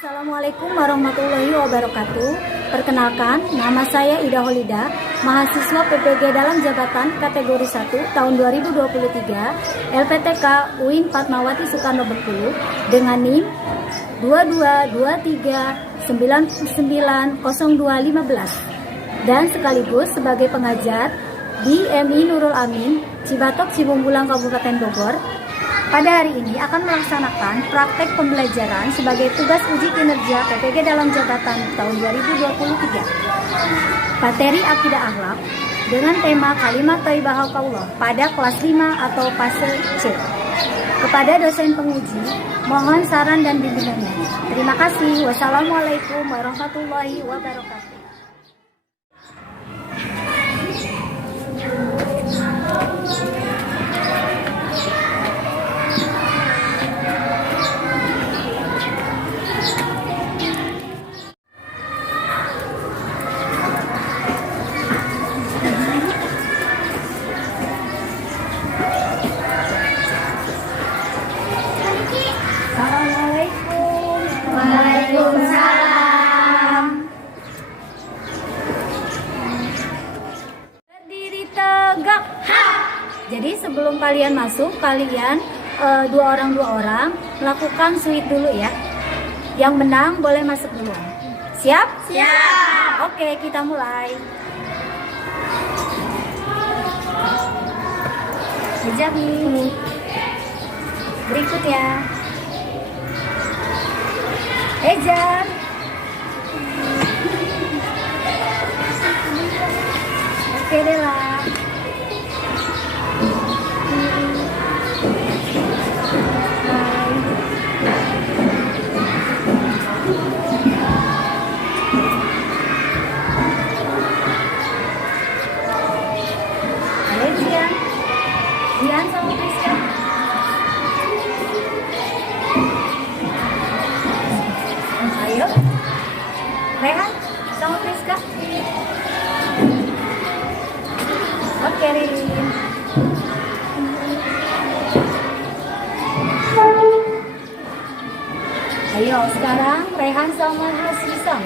Assalamualaikum warahmatullahi wabarakatuh. Perkenalkan, nama saya Ida Holida, mahasiswa PPG dalam jabatan kategori 1 tahun 2023, LPTK UIN Fatmawati Soekarno Bengkulu dengan NIM 2223990215 dan sekaligus sebagai pengajar di MI Nurul Amin, Cibatok, Cibungbulang, Kabupaten Bogor. Pada hari ini akan melaksanakan praktek pembelajaran sebagai tugas uji kinerja PPG dalam jabatan tahun 2023. Materi akidah akhlak dengan tema kalimat thayyibah qaulullah pada kelas 5 atau fase C. Kepada dosen penguji, mohon saran dan bimbingannya. Terima kasih. Wassalamualaikum warahmatullahi wabarakatuh. Waalaikumsalam. Berdiri tegak. Ha. Jadi sebelum kalian masuk, kalian dua orang melakukan sweet dulu ya. Yang menang boleh masuk duluan. Siap? Siap. Oke, kita mulai. Hijabi. Berikutnya. Ejar. Oke deh lah. Ayo Jian. Jian sama Priska. Ayo. Rehan sama Priska. Oke, Rin. Ayo, sekarang Rehan sama Hasisam.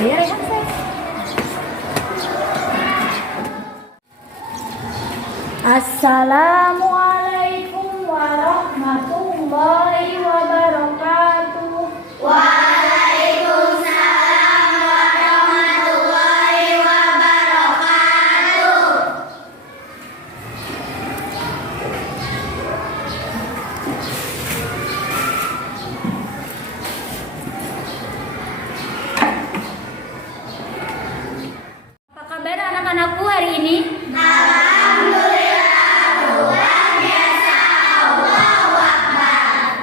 Ayo, Rehan, say. Assalamualaikum warahmatullahi wabarakatuh. Waalaikumsalam warahmatullahi wabarakatuh. Apa kabar anak-anakku hari ini?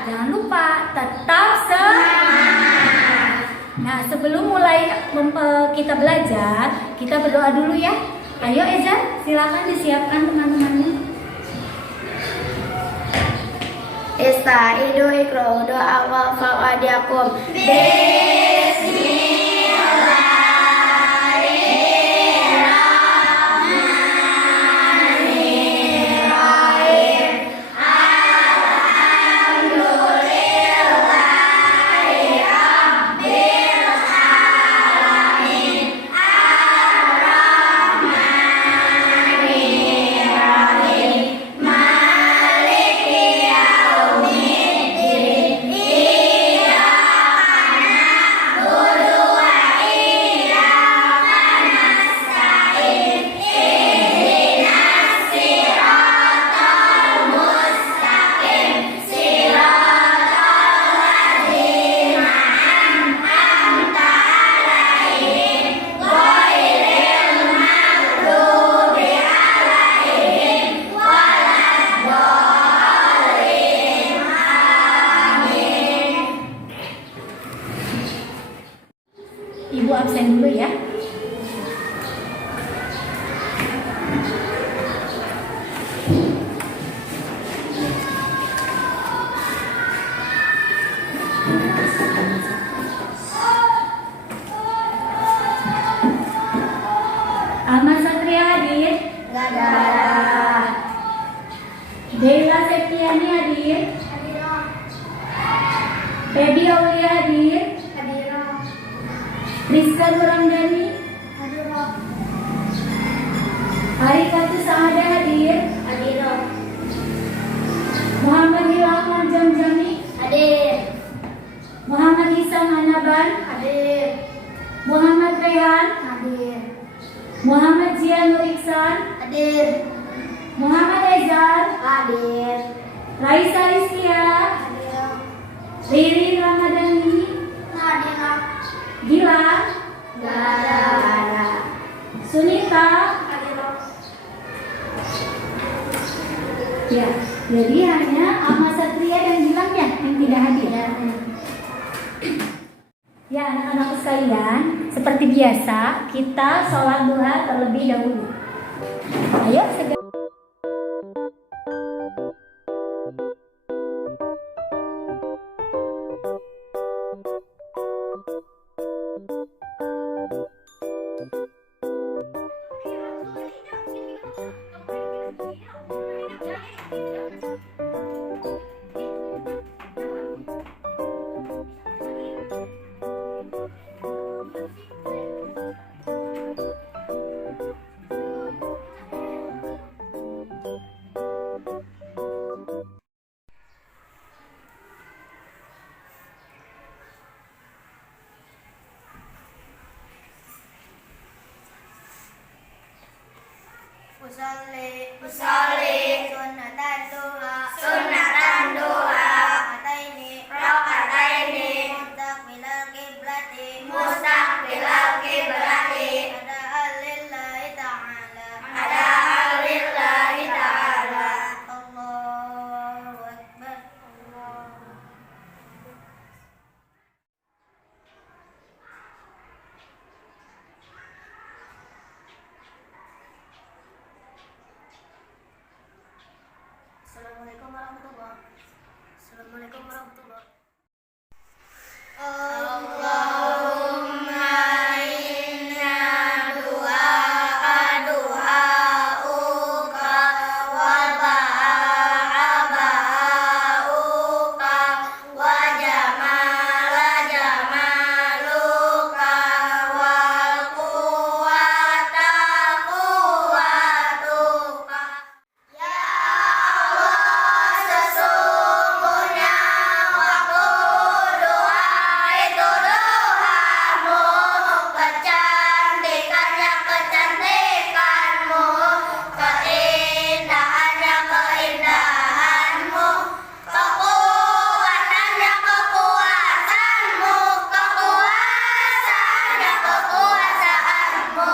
Jangan lupa tetap semangat. Nah, sebelum mulai kita belajar, kita berdoa dulu ya. Ayo Eza, silakan disiapkan teman-temannya. Istaidu ikro doa wa fa'adiakum. Bismillahirrahmanirrahim. Ahmad Satria hadir? Enggak ada. Deila Septiani hadir? Feby Aulia hadir? Rizka Nurramdani? Harikatu Saada hadir? Muhammad Hilal Marjamjani? Muhammad Hisam Anaban? Muhammad Rehan? Muhammad Zianur Iksan? Muhammad Ezar? Raisa Rizkia? Ririn Ramadhani? Gilang? Sunita? Ya, jadi hanya Ahmad Satria dan Gilang ya yang tidak hadir. Ya anak-anakku sekalian, seperti biasa kita sholat duha terlebih dahulu. Ayo segera. Usolli Sunnatan doa Rokataini Mustaqbilal kiblati Ada alillahi ta'ala. Allahu Akbar. Assalamualaikum warahmatullahi wabarakatuh. Allahumma inna du'a'uka wa ba'aba'uka wa jamaluka wal quwwata quwwatuka. Ya Allah, sesungguhnya waktu doa itu doamu, kecantikannya kecantikanmu, keindahannya keindahanmu, kekuatannya kekuatanmu, kekuasaannya kekuasaanmu,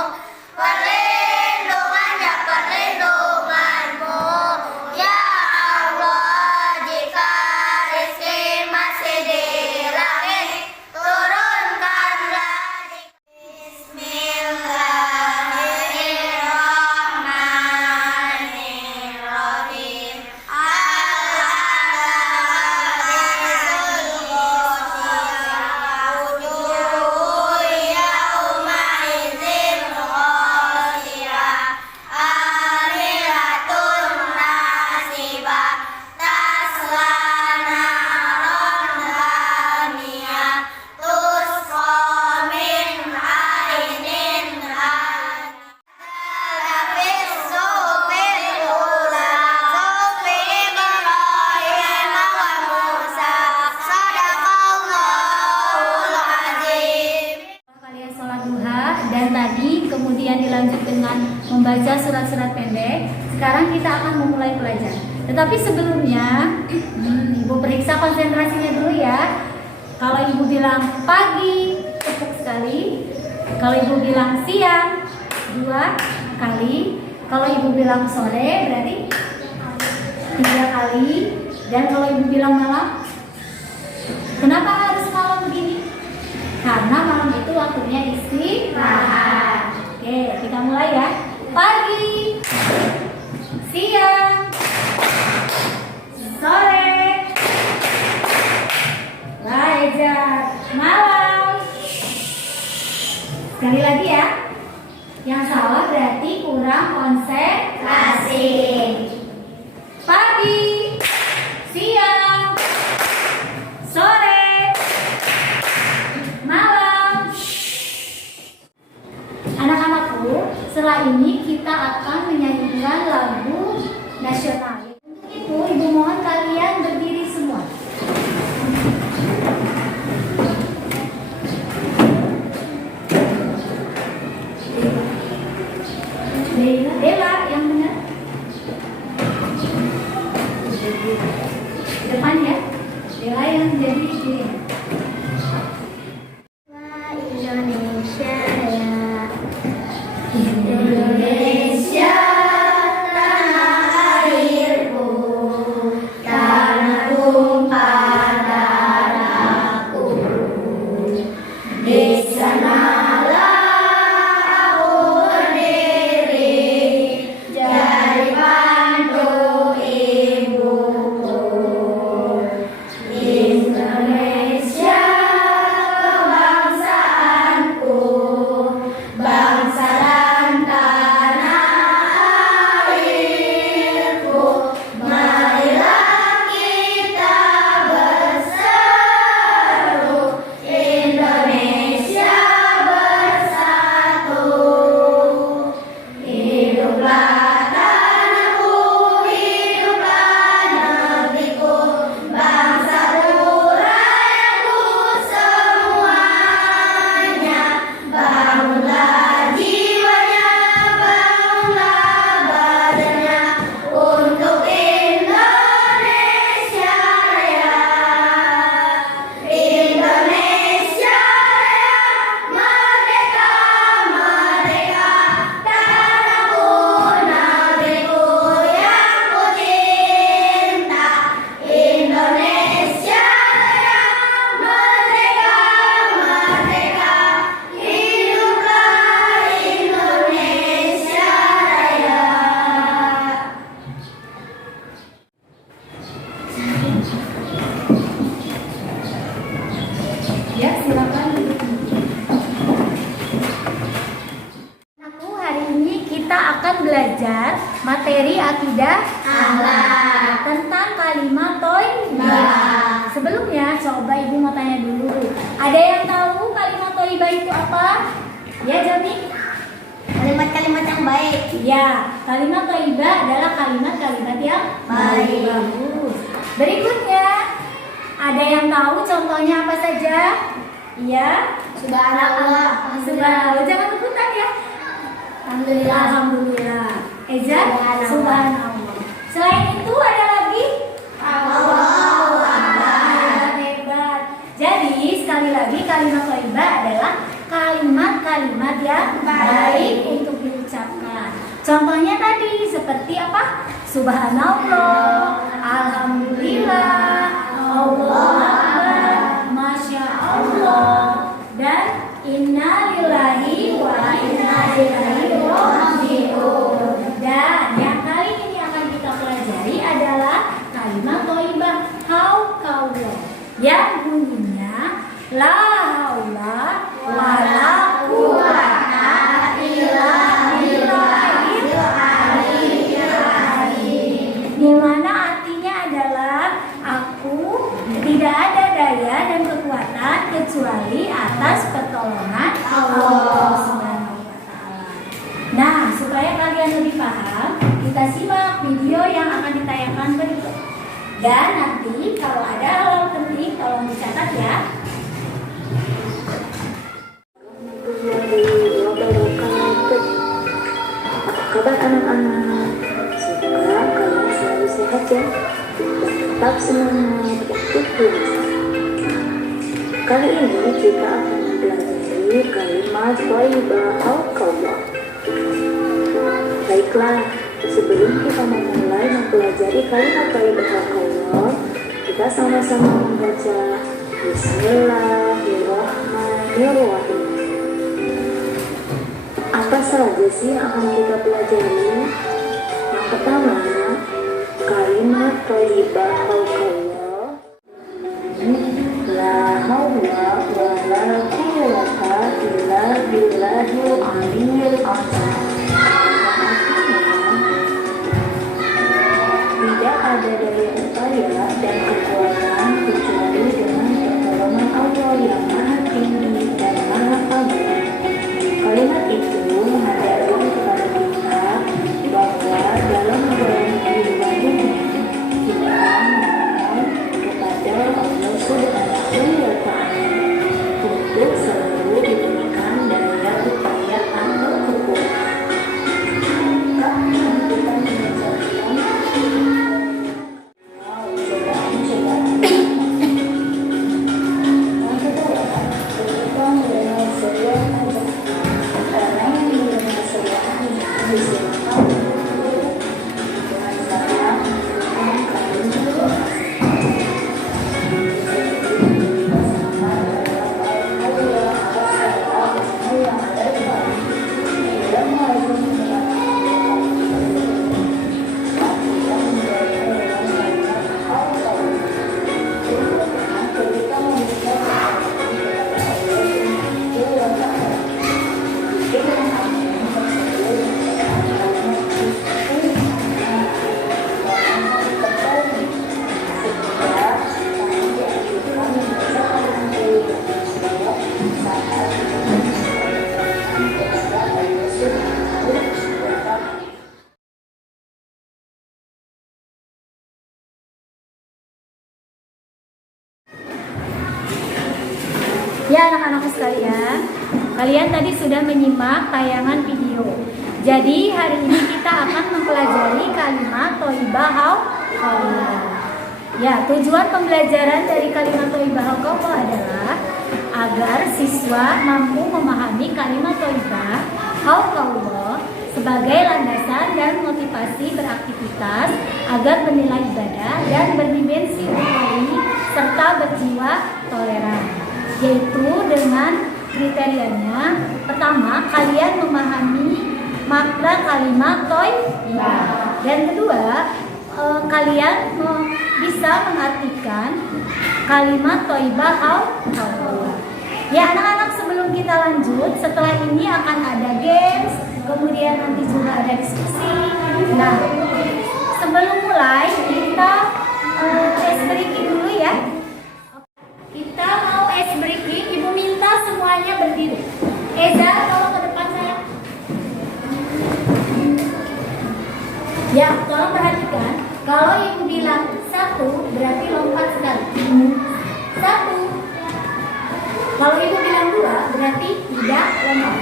perlindungannya perlindunganmu. Ya Allah, jika rezeki masih di langit, turunkanlah. Bismillahirrahmanirrahim. Wujuhu yaumaizin khashi'ah, amilatun nasibah, tasla naron hamiyah, tusqa min ainin aniyah. Hafiz sufil ula, sufi Ibrahim wa Musa, sadaqallahul azim. Kalian sholat duha dan tadi kemudian dilanjut dengan membaca surat-surat pendek. Sekarang kita akan memulai pelajaran. Tetapi sebelumnya, Ibu periksa konsentrasinya dulu ya. Kalau Ibu bilang pagi, cukup sekali. Kalau Ibu bilang siang, 2 kali. Kalau Ibu bilang sore, berarti 3 kali. Dan kalau Ibu bilang malam, kenapa harus malam begini? Karena malam itu waktunya istirahat. Oke, kita mulai ya. Pagi, siang, sore, belajar, malam. Sekali lagi ya. Yang salah berarti akan menyanyikan lagu nasional. Untuk itu, Ibu mohon kalian berdiri semua. Bella yang benar. Depan ya. Bella yang jadi kiri. Indonesia Raya. Indonesia tanah airku, tanah tumpah darahku. Di sanalah aku berdiri, jadi pandu ibuku. Indonesia kebangsaanku, bangsa dan tanah airku. Marilah kita berseru, Indonesia bersatu. Hiduplah tanahku, hiduplah negeriku, bangsaku, rakyatku semuanya. Bangunlah jiwanya, bangunlah badannya, untuk Indonesia Raya. Indonesia Raya, merdeka, merdeka, tanahku, negeriku yang ku cinta. Indonesia Raya, merdeka, merdeka, hiduplah Indonesia Raya. Ya, silakan. Aku hari ini kita akan belajar materi akidah akhlak tentang kalimat thayyibah. Sebelumnya, coba Ibu mau tanya dulu. Ada yang tahu kalimat thayyibah itu apa? Ya, Jami? Kalimat-kalimat yang baik. Ya, kalimat thayyibah adalah kalimat-kalimat yang Baik. bagus. Berikutnya, ada yang tahu contohnya apa saja? Iya. Subhanallah. Subhanallah. Jangan rebutan ya. Alhamdulillah. Alhamdulillah. Eza. Subhanallah. Subhanallah. Selain itu ada lagi? Allahu Akbar. Hebat. Jadi sekali lagi kalimat thayyibah adalah kalimat-kalimat yang baik untuk diucapkan. Contohnya tadi seperti apa? Subhanallah, Alhamdulillah, Allahu Akbar, Masya Allah, dan Innalillahi wa inna ilaihi raji'un. Dan yang kali ini akan kita pelajari adalah kalimat thayyibah qaulullah yang bunyinya la haula wala quwwata illa billahil aliyyil azim. Di mana artinya adalah aku tidak ada daya dan kekuatan kecuali atas pertolongan Allah Subhanahu wa taala. Nah, supaya kalian lebih paham, kita simak video yang akan ditayangkan berikut. Dan nanti kalau ada hal penting tolong dicatat ya. Apa kabar anak-anak? Semoga kalian selalu sehat ya, dan tetap semangat untuk belajar. Kali ini kita akan mempelajari kalimat thayyibah qaulullah. Baiklah, sebelum kita memulai mempelajari kalimat thayyibah qaulullah, kita sama-sama membaca Bismillahirrahmanirrahim. Apa saja sih yang akan kita pelajari? Yang pertama, kalimat thayyibah qaulullah. La haula wala quwwata illa billahil aliyyil azim. Tidak ada daya upaya dan kekuatan kecuali dengan pertolongan Allah yang Maha Tinggi dan Maha Agung. Kalimat itu mengajarkan kepada kita kalian tadi sudah menyimak tayangan video. Jadi hari ini kita akan mempelajari kalimat Thayyibah Qauliyah. Ya, tujuan pembelajaran dari kalimat Thayyibah Qauliyah adalah agar siswa mampu memahami kalimat Thayyibah Qauliyah sebagai landasan dan motivasi beraktivitas agar bernilai ibadah dan berdimensi ukhuwah serta berjiwa toleran. Yaitu dengan kriterianya, pertama, kalian memahami makna kalimat Thayyibah, dan kedua, kalian bisa mengartikan kalimat Thayyibah Qauliyah. Ya anak-anak, sebelum kita lanjut, setelah ini akan ada games, kemudian nanti juga ada diskusi. Nah, sebelum mulai kita ice breaking dulu ya. Kita mau ice breaking, Ibu minta semuanya berdiri. Eza, tolong ke depan saya. Ya, tolong perhatikan. Kalau Ibu bilang 1, berarti lompat sekali. 1. Kalau Ibu bilang 2, berarti tidak lompat.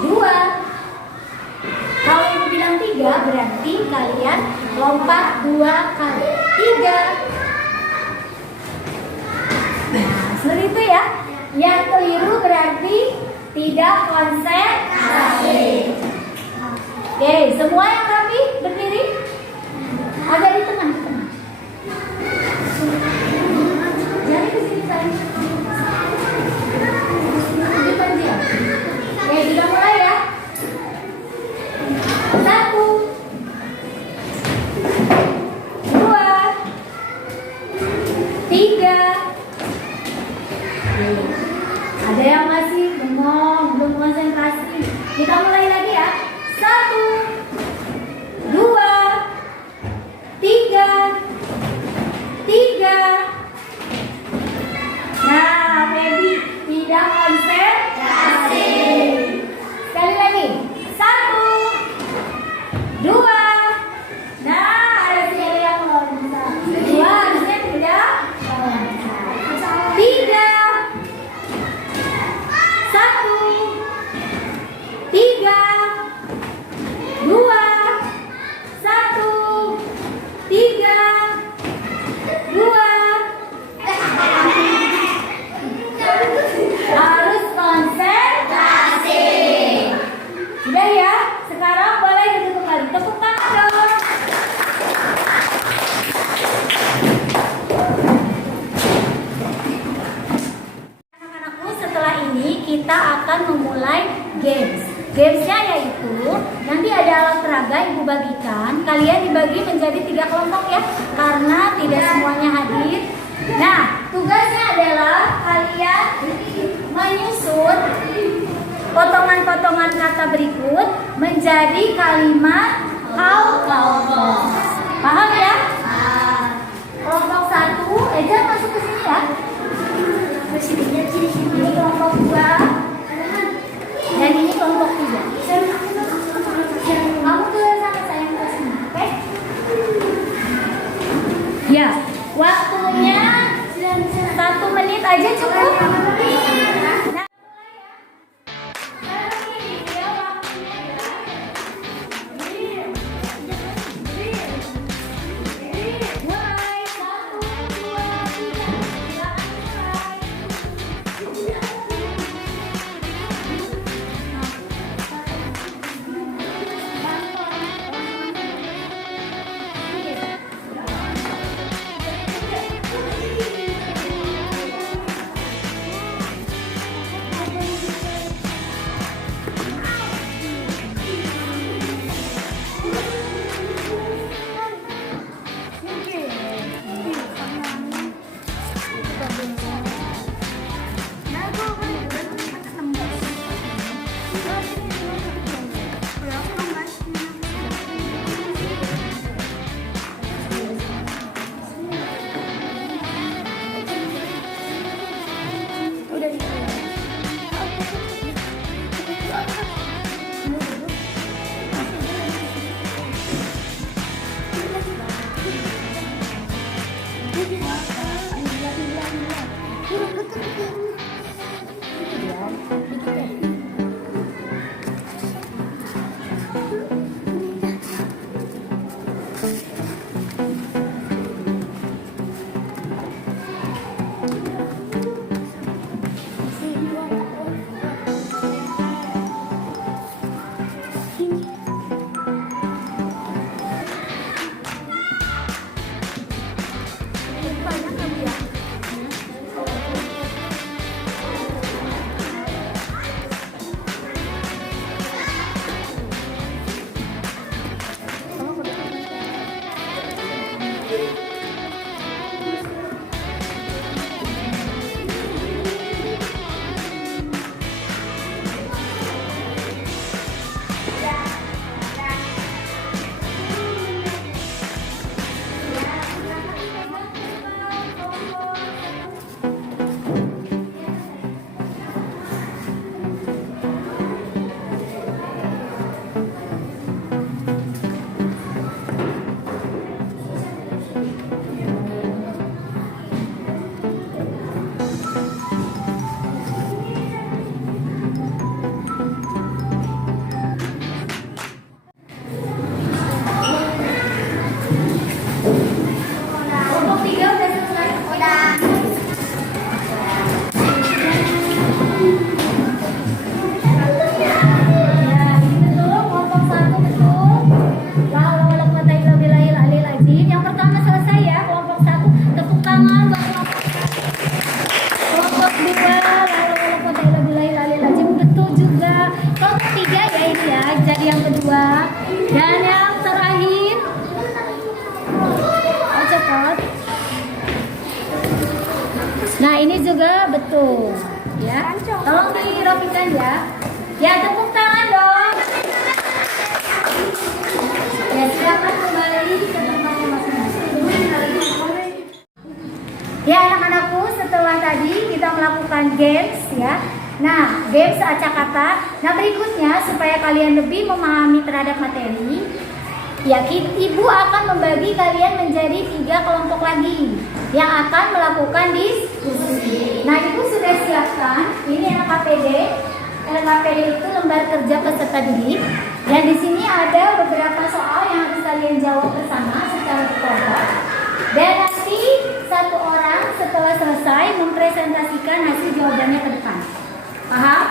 2. Kalau Ibu bilang 3, berarti kalian lompat 2 kali. 3. Nah, seperti itu ya. Yang keliru berarti tidak konsentrasi. Oke, semua yang rapi berdiri. Agak di tengah. Jangan ke sini sayang. Oke, kita mulai ya. 1, 2, 3. Ada yang masih bengong, belum konsentrasi. Kita mulai lagi ya. 1, 2, 3. Nah, Feby tidak konsentrasi. Sekali lagi. 1, 2. Nah, ada sekali yang loncat. 2, harusnya tidak loncat. 3. 1, 3, 2, 1, 3, 2. Harus konsentrasi. Sudah ya? Sekarang boleh duduk kembali. Tepuk tangan dong. Anak-anakku, setelah ini kita akan memulai games. Gamesnya yaitu nanti ada alat peraga Ibu bagikan. Kalian dibagi menjadi 3 kelompok ya, karena tidak semuanya hadir. Nah, tugasnya adalah kalian menyusun potongan-potongan kata berikut menjadi kalimat Qauliyah. Paham ya? Kelompok 1, Eja masuk ke sini ya. Ini kelompok 2. Dan ini kelompok 3. Kamu ke sana sayang, ke sini, oke? Ya, waktunya 1 menit aja cukup. Nah, ini juga betul. Ya, tolong dirapikan ya. Ya, tepuk tangan dong. Ya, silakan kembali ke tempatnya masing-masing. Ya, anak-anakku, setelah tadi kita melakukan games ya. Nah, games acak kata. Nah, berikutnya supaya kalian lebih memahami terhadap materi, ya, Ibu akan membagi kalian menjadi 3 kelompok lagi yang akan melakukan diskusi. Nah, Ibu sudah siapkan. Ini LKPD. LKPD itu lembar kerja peserta didik. Dan di sini ada beberapa soal yang harus kalian jawab bersama secara berkelompok. Dan nanti satu orang setelah selesai mempresentasikan hasil jawabannya ke depan. Paham?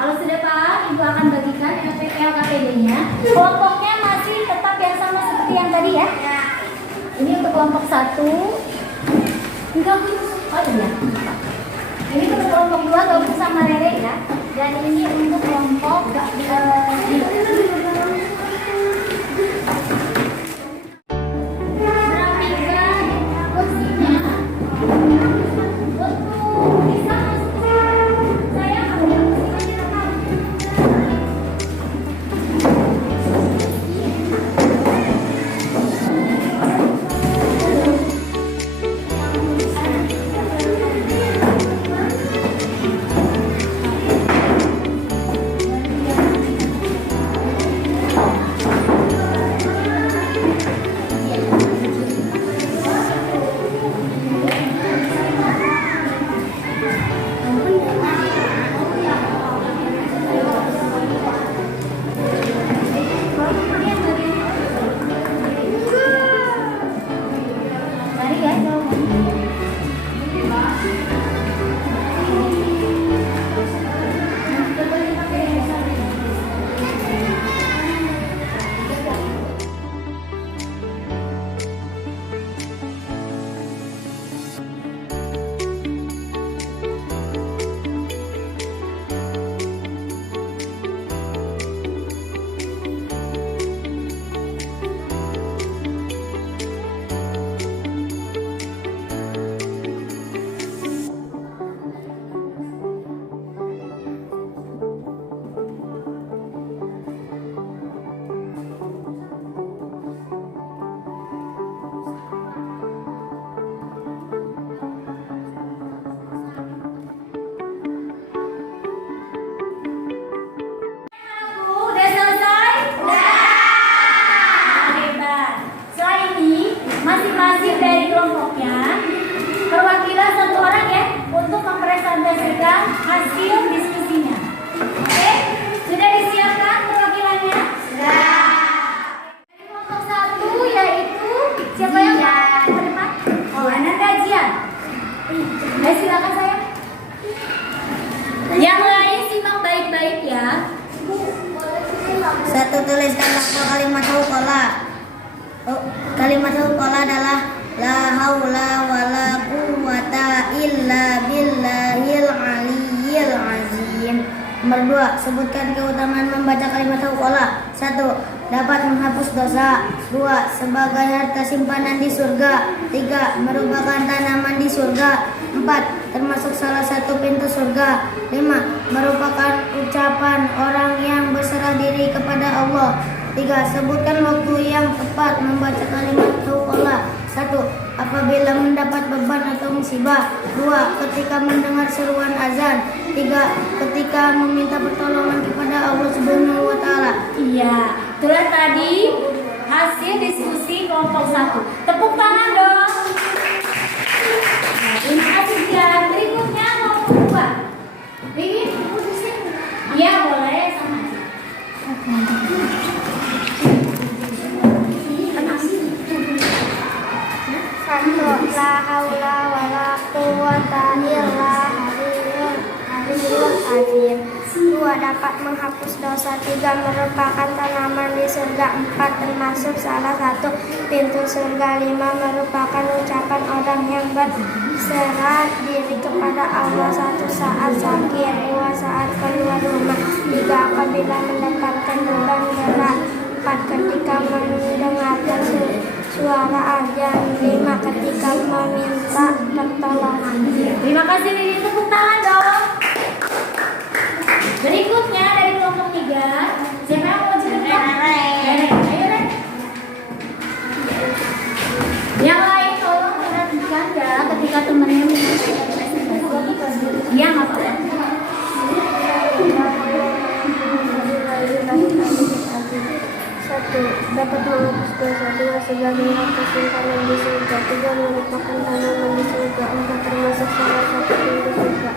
Kalau sudah paham, Ibu akan bagikan LKPD-nya. Kelompoknya masih tetap yang sama seperti yang tadi ya. Ini untuk kelompok 1. Oh iya. Ini untuk kelompok 2 gabung sama Rere ya. Dan ini untuk kelompok merapikan kursinya. Untuk bisa masuk saya ambil kursinya. Mari ya. Udah selesai? Udah. Hebat. Setelah ini, masing-masing dari kelompoknya perwakilan satu orang ya untuk mempresentasikan hasil diskusinya. Oke? Sudah disiapkan perwakilannya? Sudah. Dari kelompok 1 yaitu siapa yang ke depan? Oh, Ananda Jian. Ayo silakan saya. Yang lain simak baik-baik ya. 1. Tuliskan lafaz kalimat hauqala. Kalimat hauqala adalah la haula wala quwwata illa billahil aliyyil azim. Nomor 2. Sebutkan keutamaan membaca kalimat hauqala. 1. Dapat menghapus dosa. 2. Sebagai harta simpanan di surga. 3. Merupakan tanaman di surga. 4. Termasuk salah satu pintu surga. 5. Merupakan ucapan orang yang berserah diri kepada Allah. 3. Sebutkan waktu yang tepat membaca kalimat hauqala. 1. Apabila mendapat beban atau musibah. 2. Ketika mendengar seruan azan. 3. Ketika meminta pertolongan kepada Allah Subhanahu wa taala. Iya, itulah tadi hasil diskusi kelompok 1. Tepuk tangan dong. Nah, terima kasih Jian. Berikutnya kelompok 2. Ingin? Iya, boleh sama. La haula wala quwwata illa billahil azim. 2. Dapat menghapus dosa. 3. Merupakan tanaman di surga. 4. Termasuk salah satu pintu surga. 5. Merupakan ucapan orang yang berserah diri kepada Allah. 1. Saat sakit. 2. Saat keluar rumah. 3. Apabila mendapatkan beban berat. 4. Ketika mendengarkan suara azan. 5. Ketika meminta pertolongan. Terima kasih Lili, tepuk tangan dong. Berikutnya dari kelompok 3, siapa yang mau cerita? Ayo Ren. Yang lain tolong perhatikan ya ketika temannya minta. Iya nggak apa-apa. Satu, dapat menghapus dosa. 2, sebagai harta simpanan di surga. 3, merupakan tanaman di surga. 4, termasuk salah satu pintu surga.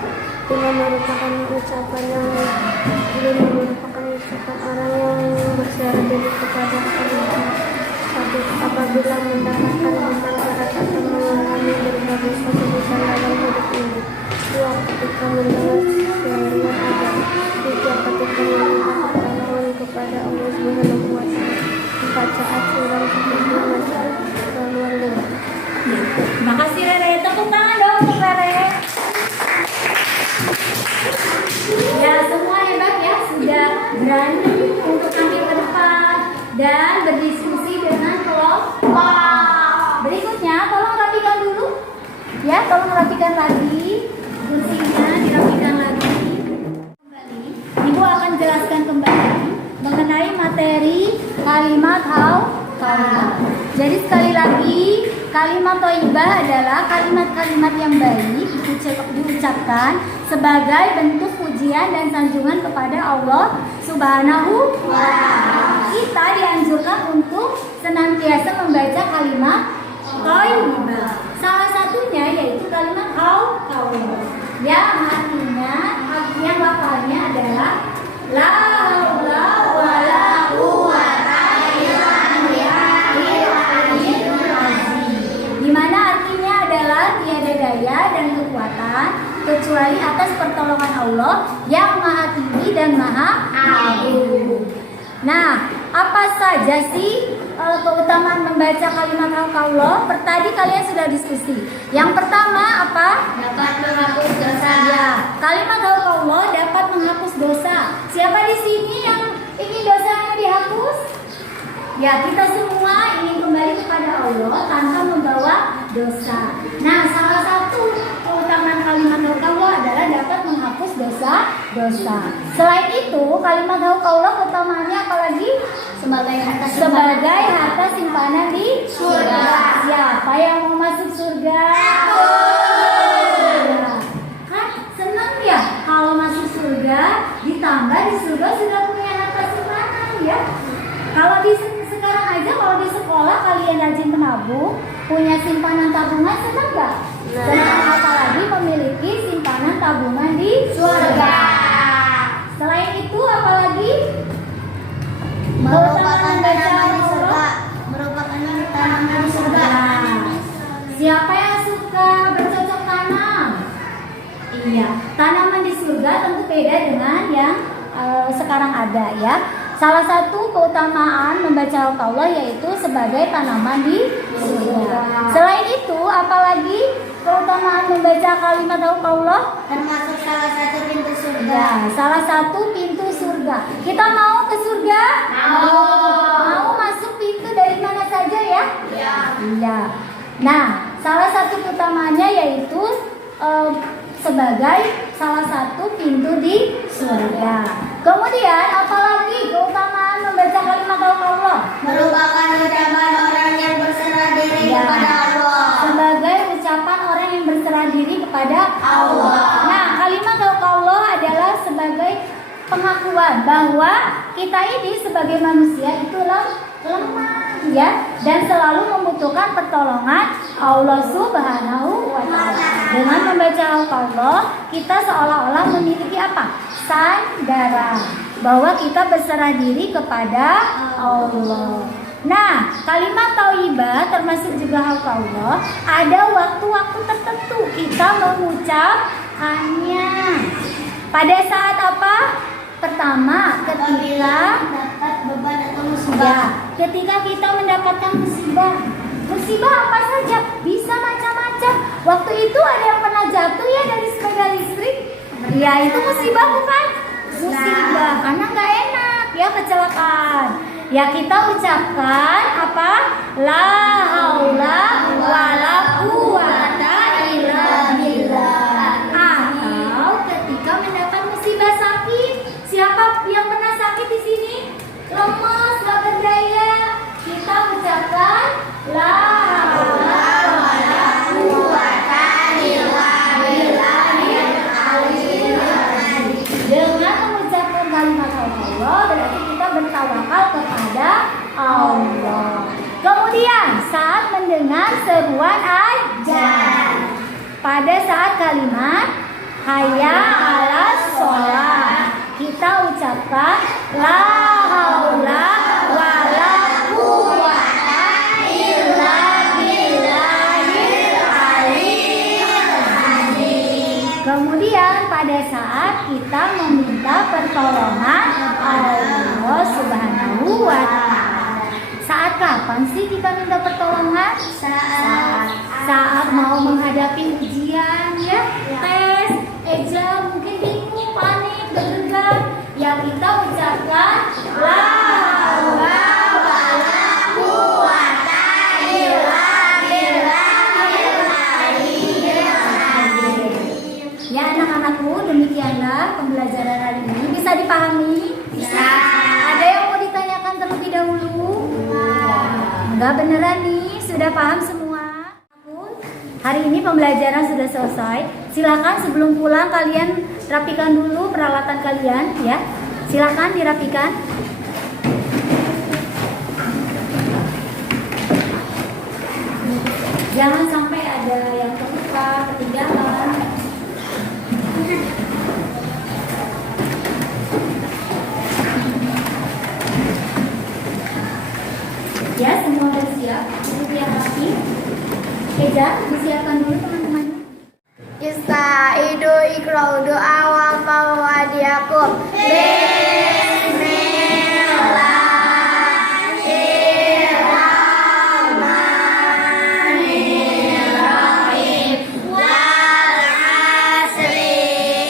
5, merupakan ucapan orang yang berserah diri kepada Allah. 1, apabila mendapatkan masyarakat atau mengalami berbagai kesulitan dalam hidup ini. 2, ketika mendengar syariat agama. 3, ketika meminta pertolongan kepada Allah Subhanahu wa Ta'ala. 4, saat kurang seperti masalah luar luar. Terima kasih Rere, tepuk tangan dong untuk Rere. Ya semua hebat ya, sudah berani untuk tampil ke depan dan berdiskusi dengan kelompok. Berikutnya tolong rapikan dulu. Ya, tolong rapikan lagi. Kursinya dirapikan lagi. Kembali, Ibu akan jelaskan kembali mengenai materi kalimat qaulullah. Jadi sekali lagi, kalimat thayyibah adalah kalimat-kalimat yang baik diucapkan sebagai bentuk pujian dan sanjungan kepada Allah Subhanahu wa Ta'ala. Kita dianjurkan untuk senantiasa membaca kalimat thayyibah. Salah satunya yaitu kalimat qaulullah. Yang artinya, yang lafalnya adalah la haula wala quwwata illa billahil aliyyil azim. Di mana artinya adalah tiada daya dan kekuatan kecuali atas pertolongan Allah yang maha tinggi dan maha agung. Nah, apa saja sih keutamaan membaca kalimat qaulullah? Tadi kalian sudah diskusi. Yang pertama apa? Dapat menghapus dosa. Ya, kalimat qaulullah dapat menghapus dosa. Siapa di sini yang ingin dosanya dihapus? Ya, kita semua ingin kembali kepada Allah tanpa membawa dosa. Nah, salah satu keutamaan kalimat qaulullah adalah dapat menghapus dosa. Selain itu, kalimat qaulullah keutamaannya apalagi? Sebagai harta simpanan di surga. Siapa yang mau masuk surga? Ya. Kan senang ya kalau masuk surga, ditambah di surga sudah punya harta simpanan ya. Kalau sekarang aja kalau di sekolah kalian rajin menabung, punya simpanan tabungan, senang nggak? Senang, apalagi memiliki simpanan tabungan di surga. Selain itu apalagi? Merupakan tanaman di surga. Merupakan tanaman di surga. Siapa yang suka bercocok tanam? Iya, tanaman di surga tentu beda dengan yang sekarang ada ya. Salah satu keutamaan membaca qaulullah yaitu sebagai tanaman di surga. Selain itu, apalagi keutamaan membaca kalimat qaulullah? Termasuk salah satu pintu surga. Ya, salah satu pintu surga. Kita mau ke surga? Mau masuk pintu dari mana saja ya? Iya. Nah, salah satu keutamaannya yaitu sebagai salah satu pintu di surga. Kemudian apalagi keutamaan membaca kalimat qaulullah? Merupakan ucapan orang yang berserah diri Ya. kepada Allah. Sebagai ucapan orang yang berserah diri kepada Allah. Nah, kalimat qaulullah adalah sebagai pengakuan bahwa kita ini sebagai manusia itu lemah ya, dan selalu membutuhkan pertolongan Allah Subhanahu wa Ta'ala. Dengan membaca qaulullah, kita seolah-olah memiliki apa? Sandaran bahwa kita berserah diri kepada Allah. Nah, kalimat thayyibah termasuk juga qaulullah ada waktu-waktu tertentu kita mengucapkannya. Pada saat apa? Pertama, ketika dapat beban atau musibah. ya, ketika kita mendapatkan musibah. Musibah apa saja? Bisa macam-macam. Waktu itu ada yang pernah jatuh ya dari sepeda listrik. Ya, itu musibah bukan? Musibah, karena nggak enak ya, kecelakaan. Ya, kita ucapkan apa? La haula wala quwata illa billah. Atau ketika mendapat musibah sakit, siapa yang pernah sakit di sini? Lemas, gak berdaya. Kita ucapkan la haula wala quwata illa billahil aliyyil azim. Dengan mengucapkan kalimat Allah berarti kita bertawakal kepada Allah. Kemudian saat mendengar seruan azan, pada saat kalimat hayya 'alas sholat, kita ucapkan la haula wala quwata illa billahil aliyyil azim. Kemudian pada saat kita meminta pertolongan Allah Subhanahu wa ta'ala. Saat kapan sih kita minta pertolongan? Saat mau menghadapi ujian, ya, tes, exam, mungkin bingung, panik, deg-degan. Ya, kita ucapkan la haula wala quwata illa billahil aliyyil azim. Ya, anak-anakku, demikianlah pembelajaran hari ini. Bisa dipahami? Bisa. Ada yang mau ditanyakan terlebih dahulu? Enggak, beneran nih, sudah paham semua. Hari ini pembelajaran sudah selesai. Silakan sebelum pulang kalian rapikan dulu peralatan kalian, ya. Silakan dirapikan. Jangan sampai ada yang terluka, ketinggalan. Ya, semua sudah siap. Duduk yang rapi. Keja, disiapkan dulu teman-teman. Istaidu ikra'u doa wa fawadiyakum. Bismillahirrahmanirrahim. Wal asri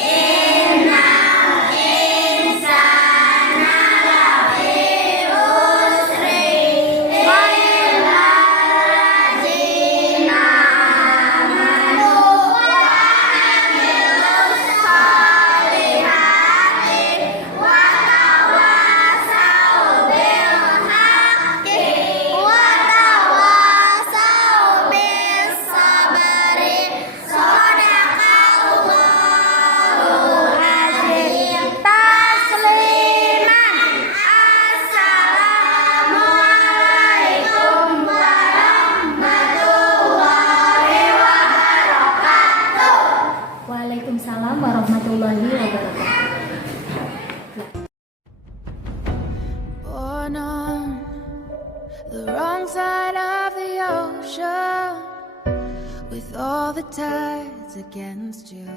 innal insana lafi khusri illa allazina amanu wa amilus solihati wa tawassaw bil haqqi wa tawassaw bis sabri. Shadaqallahul azim. Tasliman. Assalamualaikum warahmatullahi wabarakatuh. Waalaikumsalam warahmatullahi wabarakatuh. Born on the wrong side of the ocean, with all the tides against you.